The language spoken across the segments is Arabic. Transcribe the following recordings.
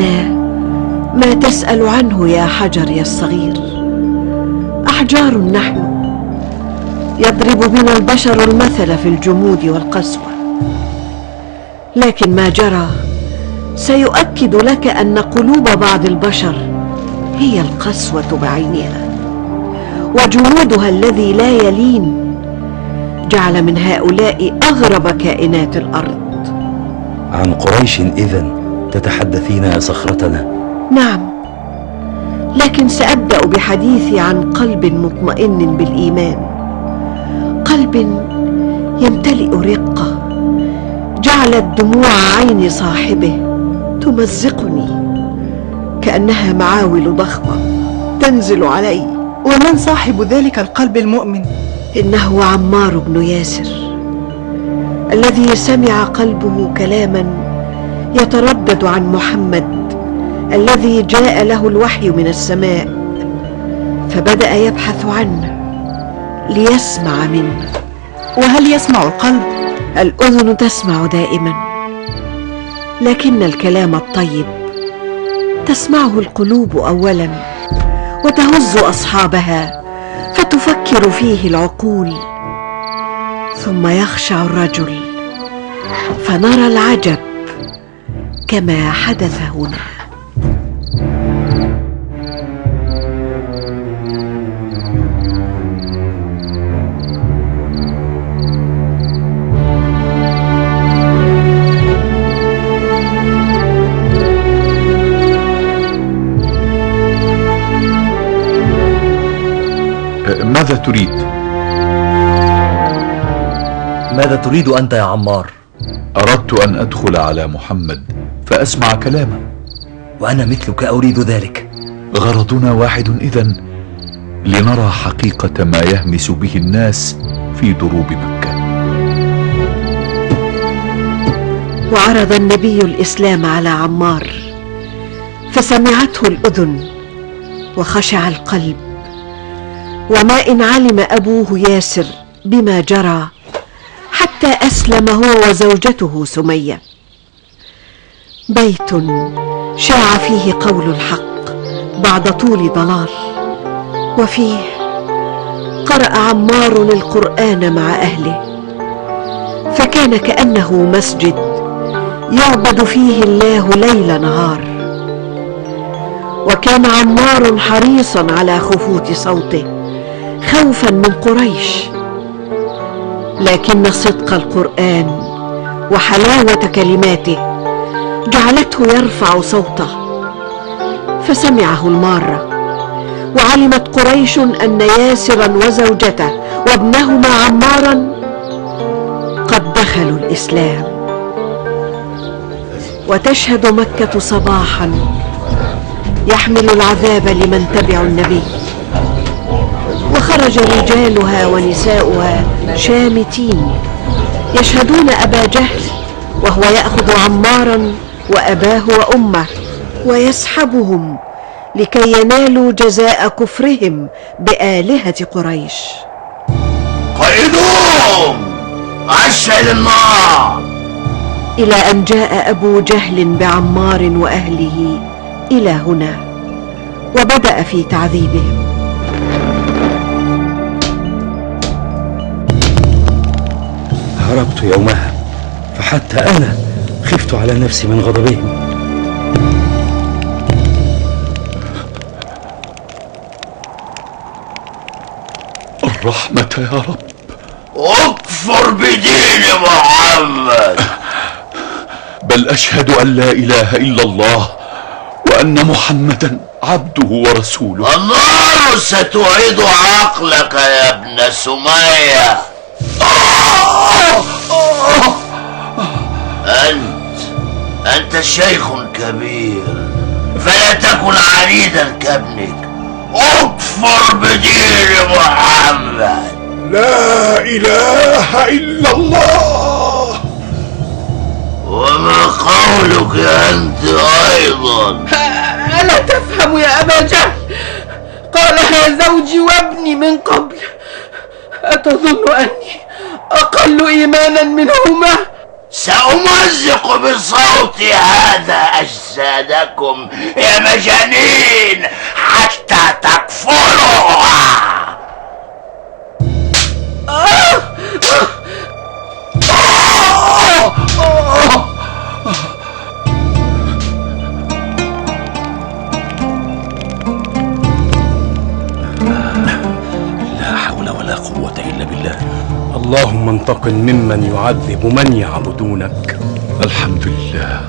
أحياؤنا ما تسأل عنه يا حجر يا الصغير. أحجار نحن، يضرب بنا البشر المثل في الجمود والقسوة، لكن ما جرى سيؤكد لك أن قلوب بعض البشر هي القسوة بعينها، وجمودها الذي لا يلين جعل من هؤلاء أغرب كائنات الأرض. عن قريش إذن تتحدثين يا صخرتنا؟ نعم، لكن سأبدأ بحديثي عن قلب مطمئن بالإيمان، قلب يمتلئ رقة جعلت دموع عين صاحبه تمزقني كأنها معاول ضخمة تنزل علي. ومن صاحب ذلك القلب المؤمن؟ إنه عمار بن ياسر، الذي سمع قلبه كلاما يتردد عن محمد الذي جاء له الوحي من السماء، فبدأ يبحث عنه ليسمع منه. وهل يسمع القلب؟ الأذن تسمع دائما، لكن الكلام الطيب تسمعه القلوب أولا وتهز أصحابها فتفكر فيه العقول، ثم يخشع الرجل فنرى العجب كما حدث هنا. ماذا تريد؟ ماذا تريد أنت يا عمار؟ أردت أن أدخل على محمد فأسمع كلامه. وأنا مثلك أريد ذلك. غرضنا واحد إذن، لنرى حقيقة ما يهمس به الناس في دروب مكة. وعرض النبي الإسلام على عمار فسمعته الأذن وخشع القلب. وما إن علم أبوه ياسر بما جرى حتى أسلم هو وزوجته سمية. بيت شاع فيه قول الحق بعد طول ضلال، وفيه قرأ عمار القرآن مع أهله، فكان كأنه مسجد يعبد فيه الله ليل نهار. وكان عمار حريصا على خفوت صوته خوفا من قريش، لكن صدق القرآن وحلاوة كلماته جعلته يرفع صوته، فسمعه المارة، وعلمت قريش أن ياسرا وزوجته وابنهما عمارا قد دخلوا الإسلام. وتشهد مكة صباحا يحمل العذاب لمن تبعوا النبي، وخرج رجالها ونساؤها شامتين يشهدون أبا جهل وهو يأخذ عمارا وأباه وأمه ويسحبهم لكي ينالوا جزاء كفرهم بآلهة قريش. قيدوهم أشعل النار. إلى أن جاء أبو جهل بعمار وأهله إلى هنا وبدأ في تعذيبهم. هربت يومها، فحتى أنا خفت على نفسي من غضبهم. الرحمة يا رب. اكفر بدين محمد. بل أشهد أن لا إله إلا الله وأن محمدا عبده ورسوله. النار ستعيد عقلك يا ابن سمية. أنت شيخ كبير فلا تكن عنيدا كابنك. اكفر بدين محمد. لا إله إلا الله. وما قولك أنت أيضا؟ ألا تفهم يا أبا جهل؟ قالها زوجي وابني من قبل. أتظن أني أقل إيمانا منهما؟ سأمزق بصوتي هذا أجسادكم يا مجانين حتى تكفروا. لا حول ولا قوة إلا بالله. اللهم انتقم ممن يعذب من يعبدونك. الحمد لله،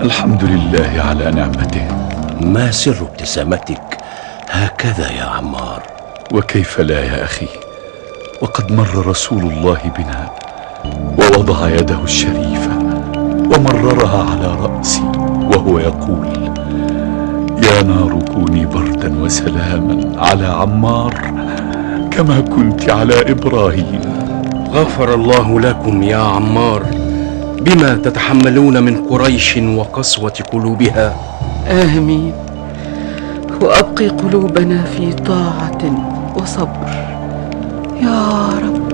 الحمد لله على نعمته. ما سر ابتسامتك هكذا يا عمار؟ وكيف لا يا أخي، وقد مر رسول الله بنا ووضع يده الشريفة ومررها على رأسي وهو يقول: يا نار كوني بردا وسلاما على عمار كما كنت على إبراهيم. غفر الله لكم يا عمار بما تتحملون من قريش وقسوة قلوبها. آمين. وأبقي قلوبنا في طاعة وصبر يا رب.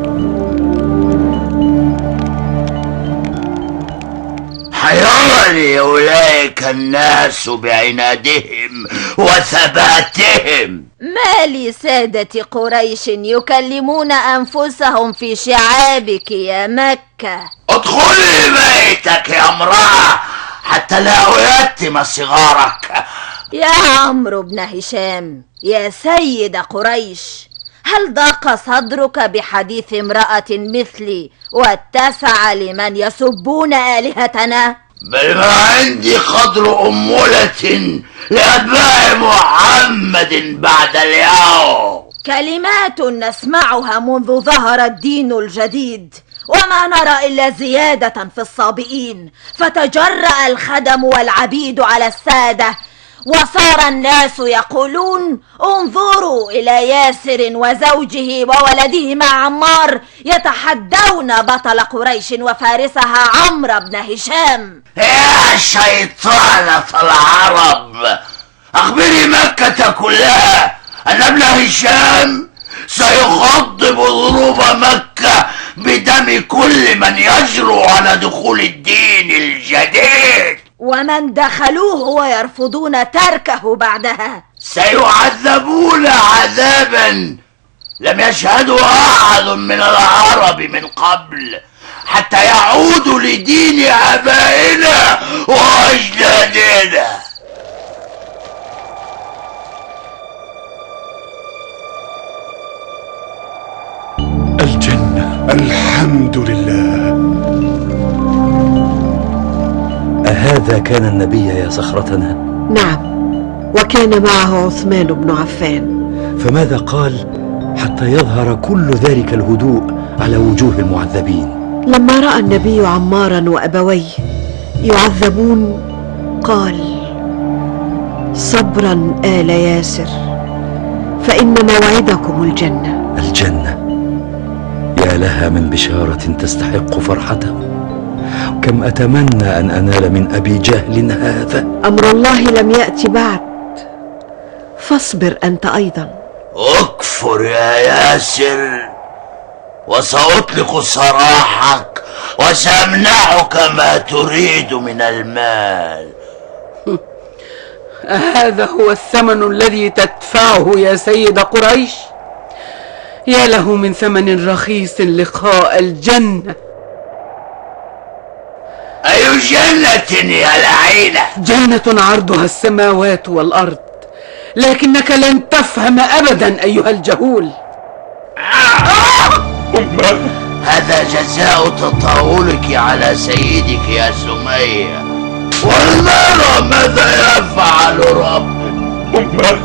حيرني أولئك الناس بعنادهم وثباتهم. ما لسادة قريش يكلمون أنفسهم في شعابك يا مكة؟ ادخلي بيتك يا امرأة حتى لا أيتم صغارك. يا عمرو بن هشام يا سيد قريش، هل ضاق صدرك بحديث امرأة مثلي واتسع لمن يسبون آلهتنا؟ بل ما عندي قدر أمولة لأتباع محمد بعد اليوم. كلمات نسمعها منذ ظهر الدين الجديد وما نرى إلا زيادة في الصابئين، فتجرأ الخدم والعبيد على السادة وصار الناس يقولون: انظروا إلى ياسر وزوجه وولده مع عمار يتحدون بطل قريش وفارسها عمرو بن هشام. يا شيطانة العرب، أخبري مكة كلها أن ابن هشام سيخضب ظروف مكة بدم كل من يجرؤ على دخول الدين الجديد، ومن دخلوه ويرفضون تركه بعدها سيعذبون عذابا لم يشهده أحد من العرب من قبل، حتى يعودوا لدين آبائنا وأجدادنا. الجنة. الحمد لله. أهذا كان النبي يا صخرتنا؟ نعم، وكان معه عثمان بن عفان. فماذا قال حتى يظهر كل ذلك الهدوء على وجوه المعذبين؟ لما رأى النبي عمارا وأبويه يعذبون قال: صبرا آل ياسر، فإن موعدكم الجنة. الجنة، يا لها من بشارة تستحق فرحته. كم أتمنى أن أنال من أبي جهل هذا. أمر الله لم يأت بعد، فاصبر أنت أيضا. اكفر يا ياسر وسأطلق سراحك وسأمنعك ما تريد من المال. هذا هو الثمن الذي تدفعه يا سيد قريش؟ يا له من ثمن رخيص لقاء الجنة. أي جنة يا لعينة؟ جنة عرضها السماوات والأرض، لكنك لن تفهم أبدا أيها الجهول. هذا جزاء تطاولك على سيدك يا سمية، ولنرى ماذا يفعل ربك.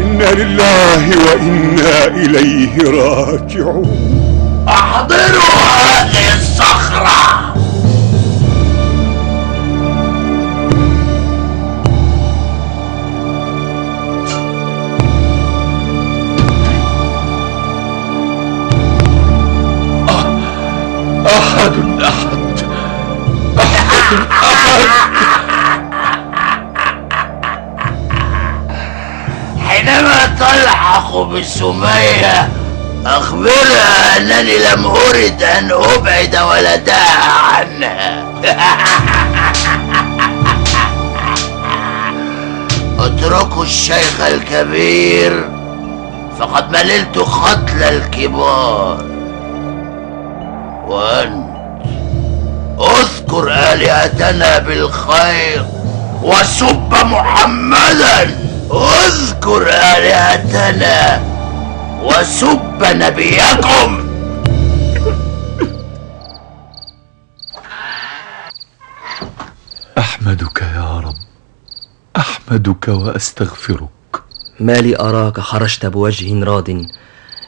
إنا لله وإنا إليه راجعون. احضروا هذه الصخرة. أحد حينما تلحق بسمية أخبرها أنني لم أرد أن أبعد ولدها عنها. اتركوا الشيخ الكبير فقد مللت قتل الكبار. وأنت اذكر آلهتنا بالخير وسب محمدا. اذكر آلهتنا وسب نبيكم. أحمدك يا رب، أحمدك وأستغفرك. ما لي أراك خرجت بوجه راض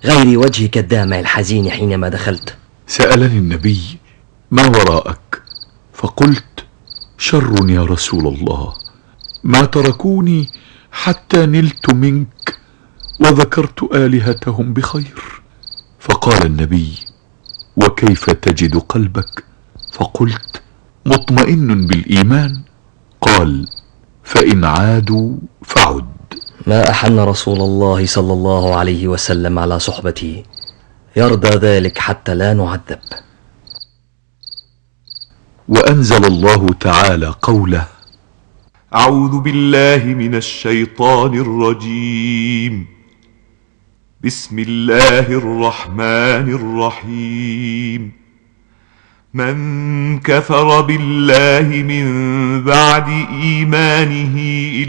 غير وجهك الدامع الحزين حينما دخلت؟ سألني النبي ما وراءك، فقلت شر يا رسول الله، ما تركوني حتى نلت منك وذكرت آلهتهم بخير. فقال النبي وكيف تجد قلبك؟ فقلت مطمئن بالإيمان. قال فإن عادوا فعد. ما أحن رسول الله صلى الله عليه وسلم على صحبتي يرضى ذلك حتى لا نعذب. وأنزل الله تعالى قوله أعوذ بالله من الشيطان الرجيم. بسم الله الرحمن الرحيم. من كفر بالله من بعد إيمانه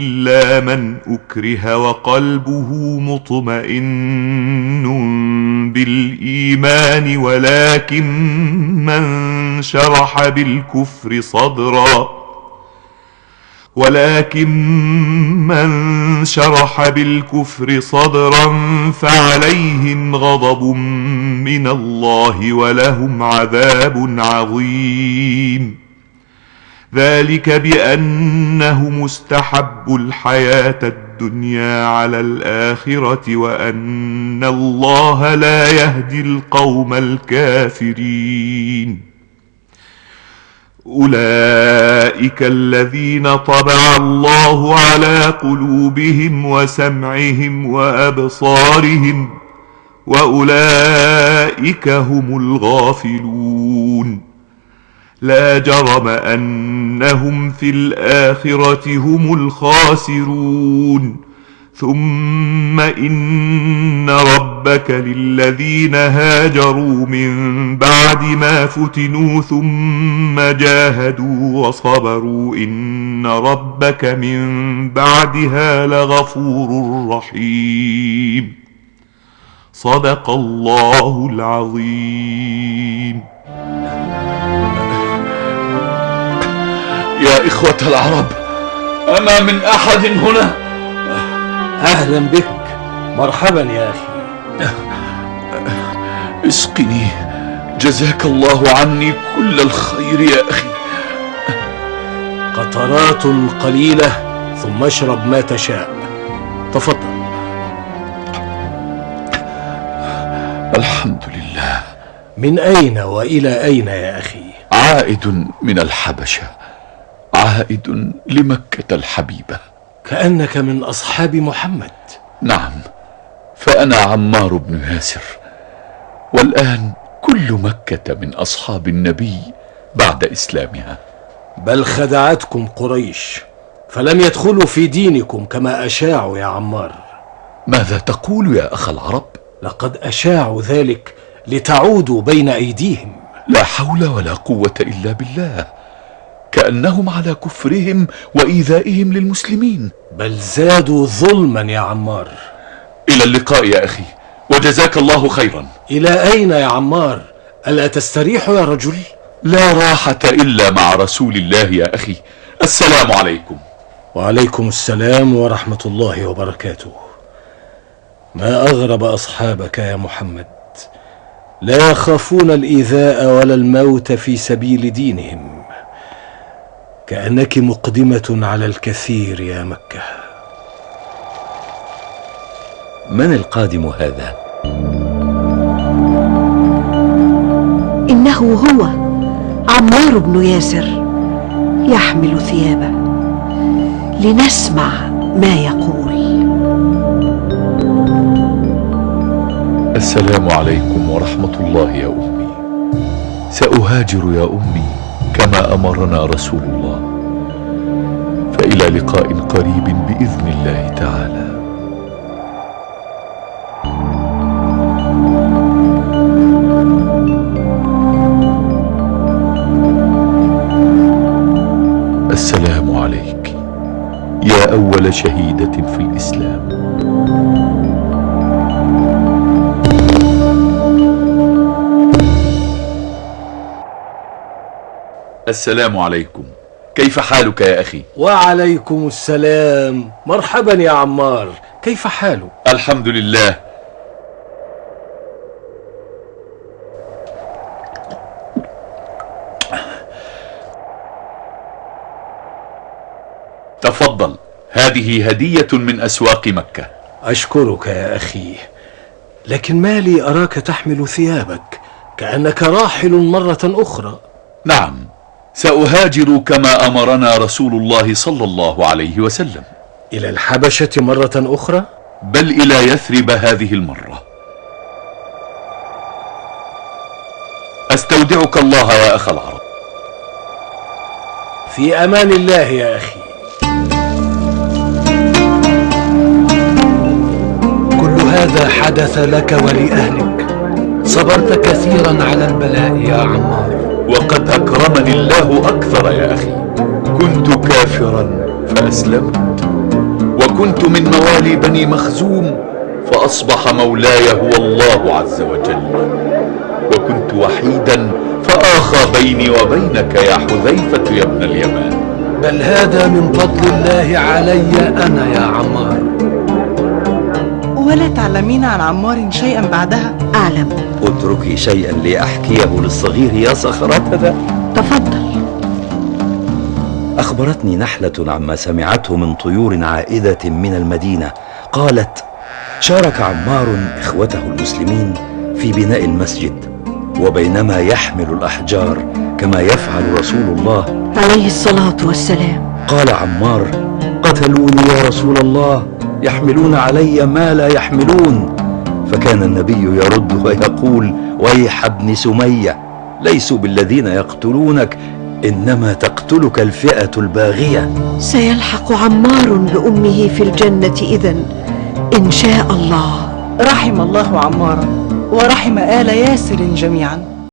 إلا من أكره وقلبه مطمئن بالإيمان ولكن من شرح بالكفر صدرا فعليهم غضب من الله ولهم عذاب عظيم. ذلك بأنهم استحبوا الحياة الدنيا على الآخرة وأن الله لا يهدي القوم الكافرين. أولئك الذين طبع الله على قلوبهم وسمعهم وأبصارهم وأولئك هم الغافلون. لا جرم أنهم في الآخرة هم الخاسرون. ثم إن ربك للذين هاجروا من بعد ما فتنوا ثم جاهدوا وصبروا إن ربك من بعدها لغفور رحيم. صدق الله العظيم. يا إخوة العرب، أما من أحد هنا؟ أهلا بك، مرحبا يا أخي. اسقني، جزاك الله عني كل الخير يا أخي. قطرات قليلة ثم اشرب ما تشاء. تفضل. الحمد لله. من أين وإلى أين يا أخي؟ عائد من الحبشة، عائد لمكة الحبيبة. كأنك من أصحاب محمد. نعم، فأنا عمار بن ياسر، والآن كل مكة من أصحاب النبي بعد إسلامها. بل خدعتكم قريش فلم يدخلوا في دينكم كما أشاعوا يا عمار. ماذا تقول يا أخ العرب؟ لقد أشاعوا ذلك لتعودوا بين أيديهم. لا حول ولا قوة إلا بالله، كأنهم على كفرهم وإيذائهم للمسلمين. بل زادوا ظلما يا عمار. إلى اللقاء يا أخي، وجزاك الله خيرا. إلى أين يا عمار؟ ألا تستريح يا رجل؟ لا راحة إلا مع رسول الله يا أخي. السلام عليكم. وعليكم السلام ورحمة الله وبركاته. ما أغرب أصحابك يا محمد، لا يخافون الإيذاء ولا الموت في سبيل دينهم. كأنك مقدمة على الكثير يا مكة. من القادم هذا؟ إنه هو عمار بن ياسر يحمل ثيابه. لنسمع ما يقول. السلام عليكم ورحمة الله يا أمي. سأهاجر يا أمي كما أمرنا رسول الله، فإلى لقاء قريب بإذن الله تعالى. السلام عليك يا أول شهيدة في الإسلام. السلام عليكم، كيف حالك يا أخي؟ وعليكم السلام. مرحبا يا عمار، كيف حالك؟ الحمد لله. تفضل، هذه هدية من أسواق مكة. أشكرك يا أخي، لكن ما لي أراك تحمل ثيابك كأنك راحل مرة أخرى. نعم، سأهاجر كما أمرنا رسول الله صلى الله عليه وسلم. إلى الحبشة مرة أخرى؟ بل إلى يثرب هذه المرة. أستودعك الله يا أخ العرب. في أمان الله يا أخي. كل هذا حدث لك ولأهلك، صبرت كثيرا على البلاء يا عمار. وقد أكرمني الله أكثر يا أخي. كنت كافرا فأسلمت، وكنت من موالي بني مخزوم فأصبح مولاي هو الله عز وجل، وكنت وحيدا فآخى بيني وبينك يا حذيفة يا ابن اليمان. بل هذا من فضل الله علي أنا يا عمار. ولا تعلمين عن عمار شيئا بعدها؟ أعلم. اتركي شيئا لأحكيه للصغير يا صخرتنا. تفضل. أخبرتني نحلة عما سمعته من طيور عائدة من المدينة. قالت: شارك عمار إخوته المسلمين في بناء المسجد، وبينما يحمل الأحجار كما يفعل رسول الله عليه الصلاة والسلام، قال عمار: قتلوني يا رسول الله، يحملون علي ما لا يحملون. فكان النبي يرد ويقول: ويح ابن سمية، ليسوا بالذين يقتلونك، إنما تقتلك الفئة الباغية. سيلحق عمار بأمه في الجنة إذن إن شاء الله. رحم الله عمارا ورحم آل ياسر جميعا.